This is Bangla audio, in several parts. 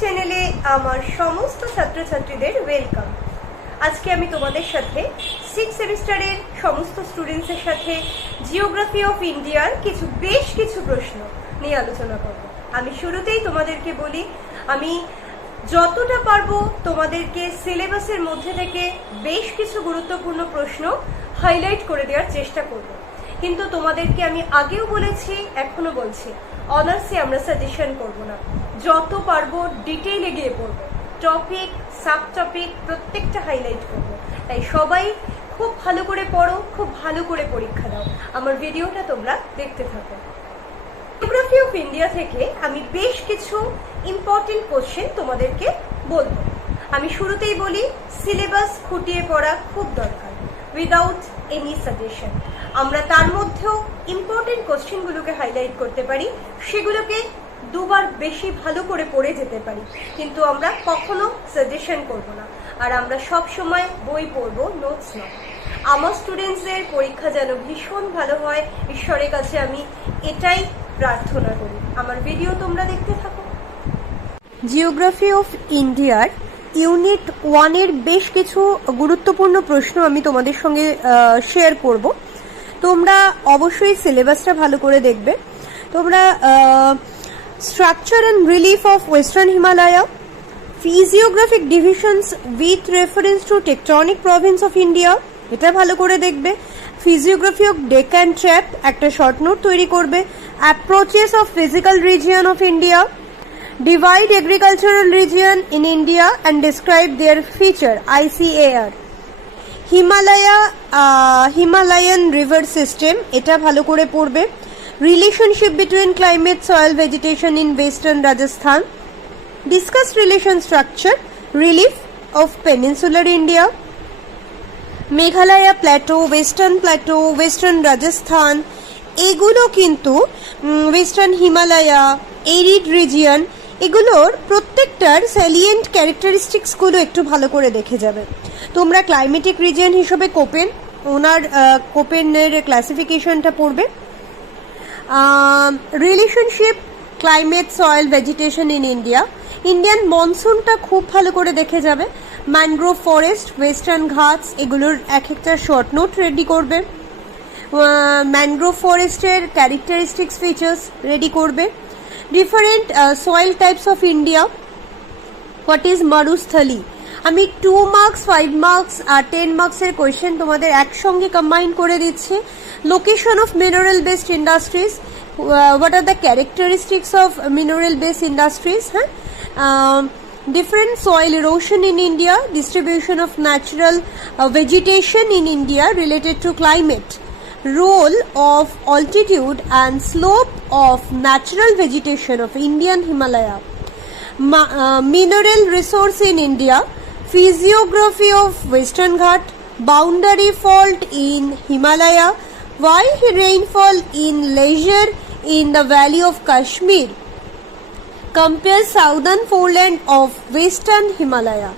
চ্যানেলে আমার সমস্ত ছাত্রছাত্রীদের ওয়েলকাম। আজকে আমি তোমাদের সাথে 6 সেমিস্টারের সমস্ত স্টুডেন্টসের সাথে জিওগ্রাফি অফ ইন্ডিয়ার বেশ কিছু প্রশ্ন নিয়ে আলোচনা করব। আমি শুরুতেই তোমাদেরকে বলি, আমি যতটা পারবো তোমাদেরকে সিলেবাসের মধ্যে থেকে বেশ কিছু গুরুত্বপূর্ণ প্রশ্ন হাইলাইট করে দেওয়ার চেষ্টা করব। কিন্তু তোমাদেরকে আমি আগেও বলেছি, এখনো বলছি, অনার্সে আমরা সাজেশন করব না, যত পারবো ডিটেইলে গিয়ে পড়বো, টপিক সাব টপিক প্রত্যেকটা হাইলাইট করব। তাই সবাই খুব ভালো করে পড়ো, খুব ভালো করে পরীক্ষা দাও। আমার ভিডিওটা তোমরা দেখতে থাকো। জিওগ্রাফি অফ ইন্ডিয়া থেকে আমি বেশ কিছু ইম্পর্টেন্ট কোশ্চেন তোমাদেরকে বলবো। আমি শুরুতেই বলি, সিলেবাস খুঁটিয়ে পড়া খুব দরকার, উইদাউট এনি সাজেশন। আমরা তার মধ্যেও ইম্পর্টেন্ট কোশ্চেনগুলোকে হাইলাইট করতে পারি, সেগুলোকে দুবার বেশি ভালো করে পড়ে যেতে পারি, কিন্তু আমরা কখনো সাজেশন করব না। আর আমরা সব সময় বই পড়বো, নোটস নয়। আমার স্টুডেন্টসদের পরীক্ষা যেন ভীষণ ভালো হয়, ঈশ্বরের কাছে আমি এটাই প্রার্থনা করি। আমার ভিডিও তোমরা দেখতে থাকো। জিওগ্রাফি অফ ইন্ডিয়ার ইউনিট 1-এর বেশ কিছু গুরুত্বপূর্ণ প্রশ্ন আমি তোমাদের সঙ্গে শেয়ার করব। তোমরা অবশ্যই সিলেবাসটা ভালো করে দেখবে। তোমরা Structure and relief of Western Himalaya, physiographic divisions with reference to tectonic province of India, এটা ভালো করে দেখবে। Physiography of Deccan Trap, একটা শর্ট নোট তৈরি করবে। Approaches of physical region of India, divide agricultural region in India and describe their feature, ICAR. Himalayan river system, এটা ভালো করে পড়বে। Relationship between climate, soil, vegetation in western Rajasthan. Discuss relation structure, relief of peninsular India. Meghalaya plateau, western Rajasthan, এগুলো কিন্তু ওয়েস্টার্ন হিমালয়া, এরিড রিজিয়ন, এগুলোর প্রত্যেকটার স্যালিয়েন্ট ক্যারেক্টারিস্টিক্সগুলো একটু ভালো করে দেখে যাবে। তোমরা ক্লাইমেটিক রিজিয়ন হিসেবে কোপেনের ক্লাসিফিকেশনটা পড়বে। Relationship climate, soil, vegetation in India, Indian মনসুনটা খুব ভালো করে দেখে যাবে। ম্যানগ্রোভ ফরেস্ট, ওয়েস্টার্ন ঘাটস, এগুলোর এক একটা শর্ট নোট রেডি করবে। ম্যানগ্রোভ ফরেস্টের ক্যারেক্টারিস্টিক্স ফিচার্স রেডি করবে। Different soil types of India, what is Marusthali. আমি 2 মার্কস, 5 মার্কস আর 10 মার্কসের কোয়েশ্চেন তোমাদের একসঙ্গে কম্বাইন করে দিচ্ছি। Location of mineral based industries, what are the characteristics of mineral based industries, হ্যাঁ। Different soil erosion in India, distribution of natural vegetation in India related to climate, role of altitude and slope of natural vegetation of Indian Himalaya, mineral resource in India, physiography of Western Ghat, boundary fault in Himalaya, why rainfall in leisure in the valley of Kashmir, compare southern foreland of Western Himalaya.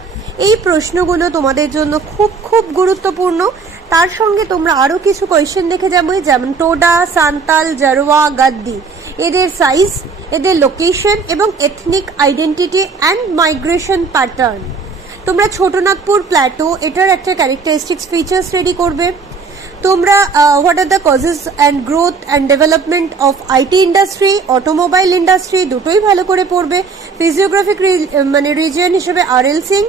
এই প্রশ্নগুলো তোমাদের জন্য খুব খুব গুরুত্বপূর্ণ। তার সঙ্গে তোমরা আরও কিছু কোয়েশ্চেন দেখে যাবে, যেমন টোডা, সান্তাল, জারোয়া, গাদ্দি, এদের সাইজ, এদের লোকেশন এবং ethnic identity and migration pattern. তোমরা ছোটনাগপুর প্ল্যাটো, এটার একটা ক্যারেক্টারিস্টিক্স ফিচার্স রেডি করবে। তোমরা what are the causes and growth and development of IT industry, automobile industry, দুটোই ভালো করে পড়বে। ফিজিওগ্রাফিক রিজিয়ন হিসেবে RL সিং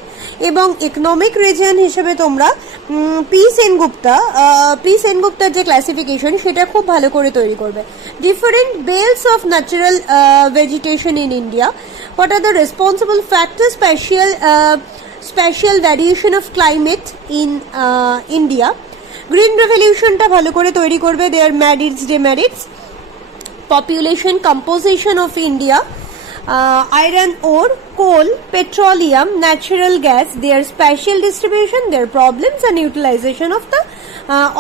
এবং ইকোনমিক রিজিয়ন হিসেবে তোমরা পি সেনগুপ্তার যে ক্লাসিফিকেশন সেটা খুব ভালো করে তৈরি করবে। Different belts of natural vegetation in India, what are the responsible factor, special variation of climate in India. Green রেভলিউশনটা ভালো করে তৈরি করবে, their merits, demerits, population composition of India, iron ore, coal, petroleum, natural gas, their spatial distribution, their problems and utilization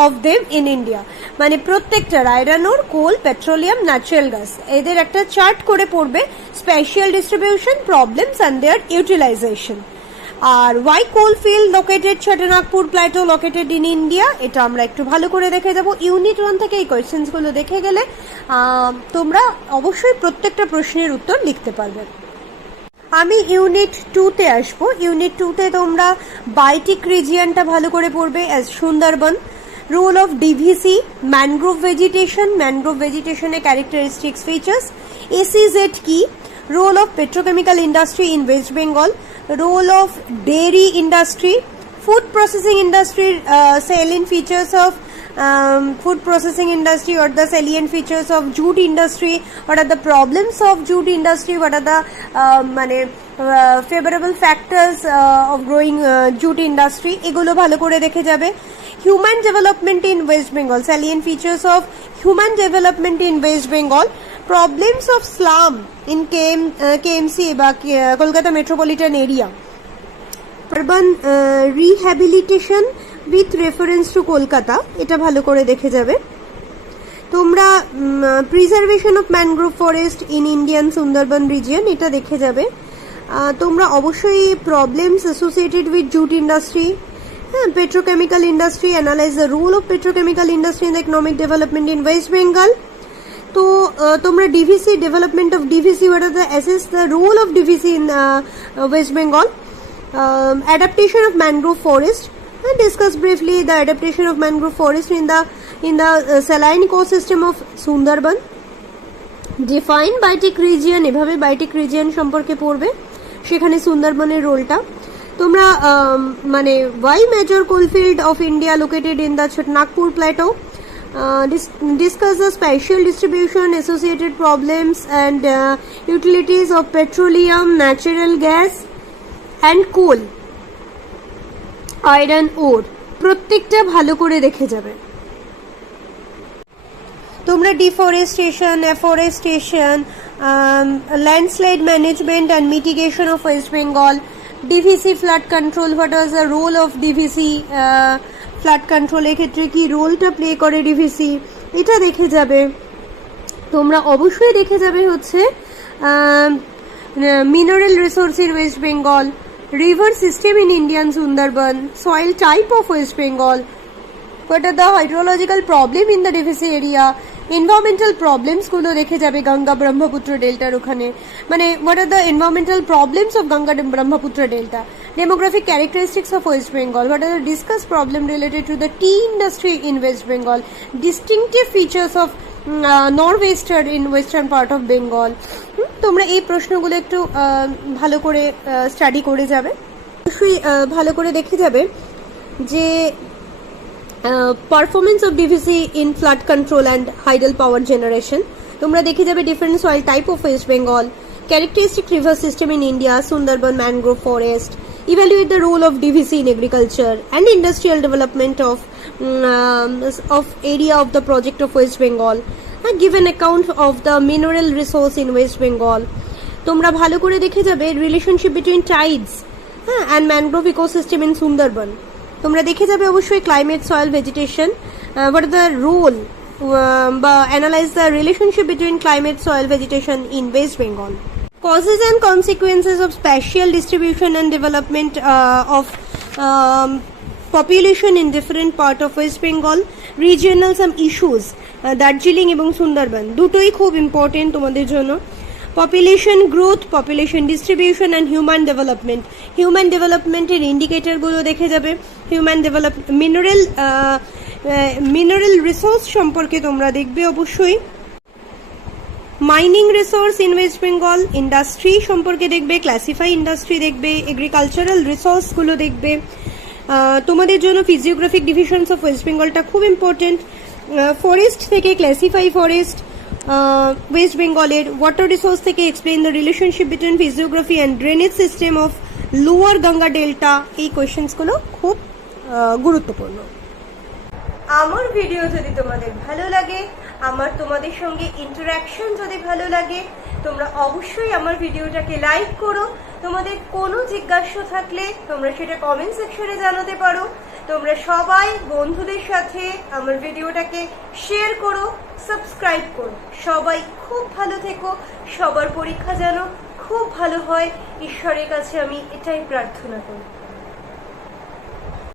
of them in India. মানে প্রত্যেকটার iron ore, coal, petroleum, natural gas, এদের একটা চার্ট করে পড়বে, spatial distribution, problems and their utilisation. আর why coal field located, Chotanagpur plateau located in India, এটা আমরা একটু ভালো করে দেখে যাব। ইউনিট 1 থেকে এই কোয়েশ্চেন্সগুলো দেখে গেলে তোমরা অবশ্যই প্রত্যেকটা প্রশ্নের উত্তর লিখতে পারবে। আমি ইউনিট 2-তে আসবো। ইউনিট 2-তে তোমরা বায়োটিক রিজিয়নটা ভালো করে পড়বে as Sundarban, role of DVC, mangrove ভেজিটেশনের ক্যারেক্টারিস্টিক্স ফিচার্স, এসিজেড কি, role of petrochemical industry in West Bengal, role of dairy industry, food processing industry, salient features of food processing industry, or the salient features of jute industry, what are the problems of jute industry, what are the favorable factors of growing jute industry, এগুলো ভালো করে দেখে যাবে। human development in West Bengal, salient features of human development in West Bengal, problems of slum in KMC বা Kolkata metropolitan area, urban rehabilitation with reference to Kolkata, এটা ভালো করে দেখে যাবে। তোমরা preservation of mangrove forest in Indian Sundarban region, এটা দেখে যাবে। তোমরা অবশ্যই problems associated with jute industry, petrochemical industry, analyse the role of petrochemical industry in the economic development in West Bengal. তো তোমরা DVC, development of DVC, what are the assess the role of DVC in West Bengal, adaptation of mangrove forest, and discuss briefly the adaptation of mangrove forest in the saline ecosystem of Sundarban. Define biotic region, এভাবে biotic region সম্পর্কে পড়বে, সেখানে সুন্দরবনের রোলটা। তোমরা why major coalfield of India located in the Nagpur plateau, discuss the spatial distribution, associated problems and utilities of petroleum, natural gas and coal, iron ore, প্রত্যেকটা ভালো করে দেখে যাবে। তোমরা deforestation, afforestation, landslide management and mitigation of West Bengal, DVC flood control, what was the role of DVC flood কন্ট্রোলের ক্ষেত্রে কি রোলটা প্লে করে ডিভিসি, এটা দেখে যাবে। তোমরা অবশ্যই দেখে যাবে হচ্ছে mineral resource in West Bengal, river system in Indian Sundarban, soil type of West Bengal, what are the hydrological problem in the deficit area, environmental problems গুলো দেখে যাবে গঙ্গা ব্রহ্মপুত্র ডেল্টার ওখানে, what are the environmental problems of Ganga Brahmaputra Delta, demographic characteristics of West Bengal, what are the discussed problem related to the tea industry in West Bengal, distinctive features of nor'wester in western part of Bengal. তোমরা এই প্রশ্নগুলো একটু ভালো করে স্টাডি করে যাবে, অবশ্যই ভালো করে দেখে যাবে যে performance of DVC in flood control and hydel power generation. তোমরা দেখে যাবে different soil type of West Bengal, characteristic river system in India, Sundarban mangrove forest, evaluate the role of DVC in agriculture and industrial development of area of the project of West Bengal, and give an account of the mineral resource in West Bengal. তোমরা ভালো করে দেখে যাবে relationship between Tides and mangrove ecosystem in Sundarban. তোমরা দেখে যাবে অবশ্যই climate, soil, vegetation, what are the role বা analyze the relationship between climate, soil, vegetation in West Bengal. Causes and consequences of spatial distribution and development of population in different part of West Bengal, regional some issues, Darjeeling এবং সুন্দরবন দুটোই খুব ইম্পর্টেন্ট তোমাদের জন্য। Population growth, population distribution and human development, human ডেভেলপমেন্টের ইন্ডিকেটরগুলো দেখে যাবে। হিউম্যান মিনারেল রিসোর্স সম্পর্কে তোমরা দেখবে অবশ্যই। Mining resource in West Bengal, industry সম্পর্কে দেখবে, ক্লাসিফাই ইন্ডাস্ট্রি দেখবে, এগ্রিকালচারাল রিসোর্সগুলো দেখবে। তোমাদের জন্য ফিজিওগ্রাফিক ডিভিশনস অফ ওয়েস্ট বেঙ্গলটা খুব ইম্পর্টেন্ট। ফরেস্ট থেকে ক্লাসিফাই ফরেস্ট ওয়েস্ট বেঙ্গলের, ওয়াটার রিসোর্স থেকে explain the relationship between physiography and drainage system of lower Ganga delta. এই কোয়েশ্চেন্সগুলো খুব গুরুত্বপূর্ণ। আমার ভিডিও যদি তোমাদের ভালো লাগে, আমার তোমাদের সঙ্গে ইন্টারাকশন যদি ভালো লাগে, তোমরা অবশ্যই আমার ভিডিওটাকে লাইক করো। তোমাদের কোনো জিজ্ঞাসা থাকলে তোমরা সেটা কমেন্ট সেকশনে জানাতে পারো। তোমরা সবাই বন্ধুদের সাথে আমার ভিডিওটাকে শেয়ার করো, সাবস্ক্রাইব করো। সবাই খুব ভালো থেকো, সবার পরীক্ষা যেন খুব ভালো হয়, ঈশ্বরের কাছে আমি এটাই প্রার্থনা করি।